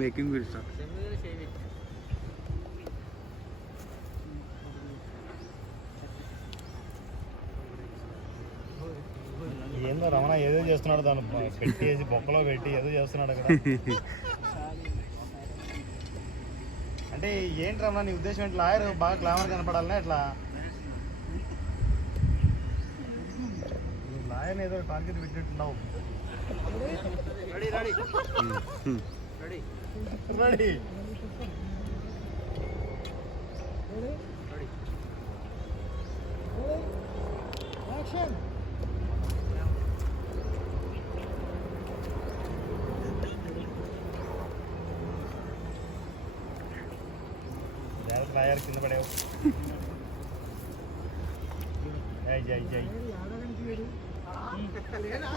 Making ఏందో రమణ ఏదో చేస్తున్నాడు తను పెట్టేసి బొక్కలో పెట్టి ఏదో చేస్తున్నాడు అంటే ఏంటి రమణ నీ ఉద్దేశం ఏంటి లాయర్ బాగా గ్లామర్ కనపడాలి ఇట్లా ആയനെ ഏതോ ടാർഗറ്റ് വിട്ടിട്ടുണ്ടാവും റെഡി ഏയ് ജയ് ജയ് ആടാനെനിക്ക് വരും Elena.